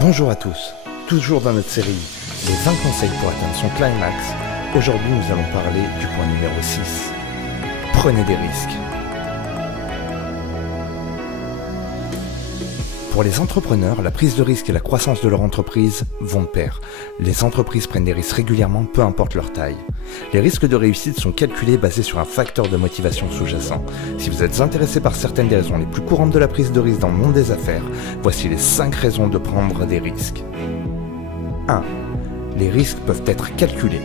Bonjour à tous, toujours dans notre série Les 20 conseils pour atteindre son climax, aujourd'hui nous allons parler du point numéro 6. Prenez des risques. Pour les entrepreneurs, la prise de risque et la croissance de leur entreprise vont de pair. Les entreprises prennent des risques régulièrement, peu importe leur taille. Les risques de réussite sont calculés basés sur un facteur de motivation sous-jacent. Si vous êtes intéressé par certaines des raisons les plus courantes de la prise de risque dans le monde des affaires, voici les 5 raisons de prendre des risques. 1. Les risques peuvent être calculés.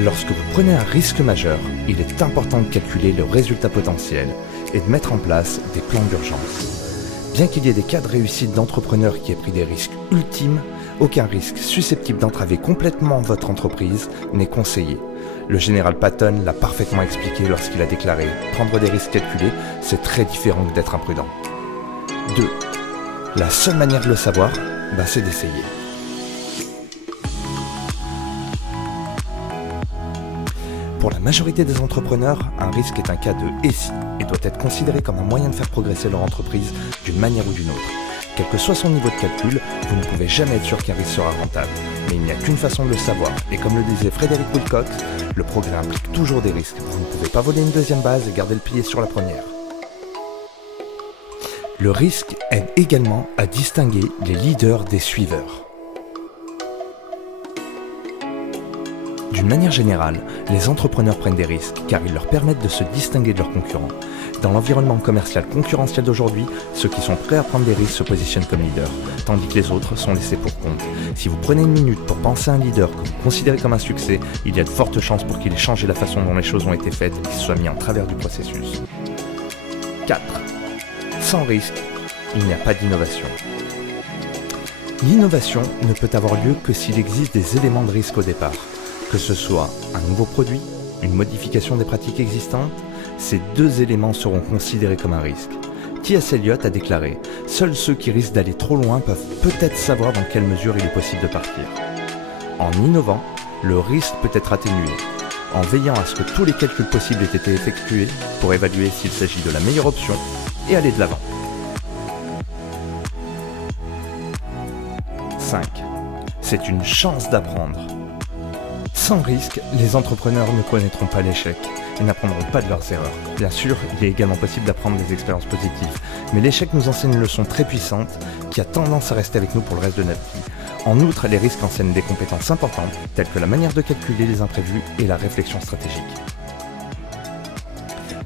Lorsque vous prenez un risque majeur, il est important de calculer le résultat potentiel et de mettre en place des plans d'urgence. Bien qu'il y ait des cas de réussite d'entrepreneurs qui aient pris des risques ultimes, aucun risque susceptible d'entraver complètement votre entreprise n'est conseillé. Le général Patton l'a parfaitement expliqué lorsqu'il a déclaré « Prendre des risques calculés, c'est très différent que d'être imprudent ». 2. La seule manière de le savoir, c'est d'essayer. Pour la majorité des entrepreneurs, un risque est un cas de « et si » et doit être considéré comme un moyen de faire progresser leur entreprise d'une manière ou d'une autre. Quel que soit son niveau de calcul, vous ne pouvez jamais être sûr qu'un risque sera rentable. Mais il n'y a qu'une façon de le savoir, et comme le disait Frédéric Wilcox, le progrès implique toujours des risques. Vous ne pouvez pas voler une deuxième base et garder le pied sur la première. Le risque aide également à distinguer les leaders des suiveurs. D'une manière générale, les entrepreneurs prennent des risques car ils leur permettent de se distinguer de leurs concurrents. Dans l'environnement commercial concurrentiel d'aujourd'hui, ceux qui sont prêts à prendre des risques se positionnent comme leaders, tandis que les autres sont laissés pour compte. Si vous prenez une minute pour penser à un leader que vous considérez comme un succès, il y a de fortes chances pour qu'il ait changé la façon dont les choses ont été faites et qu'il soit mis en travers du processus. 4. Sans risque, il n'y a pas d'innovation. L'innovation ne peut avoir lieu que s'il existe des éléments de risque au départ. Que ce soit un nouveau produit, une modification des pratiques existantes, ces deux éléments seront considérés comme un risque. T.S. Eliot a déclaré « Seuls ceux qui risquent d'aller trop loin peuvent peut-être savoir dans quelle mesure il est possible de partir ». En innovant, le risque peut être atténué, en veillant à ce que tous les calculs possibles aient été effectués pour évaluer s'il s'agit de la meilleure option et aller de l'avant. 5. C'est une chance d'apprendre. Sans risque, les entrepreneurs ne connaîtront pas l'échec et n'apprendront pas de leurs erreurs. Bien sûr, il est également possible d'apprendre des expériences positives, mais l'échec nous enseigne une leçon très puissante qui a tendance à rester avec nous pour le reste de notre vie. En outre, les risques enseignent des compétences importantes, telles que la manière de calculer les imprévus et la réflexion stratégique.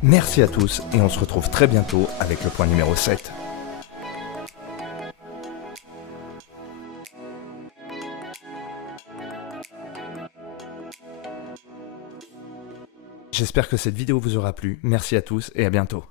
Merci à tous et on se retrouve très bientôt avec le point numéro 7. J'espère que cette vidéo vous aura plu, merci à tous et à bientôt.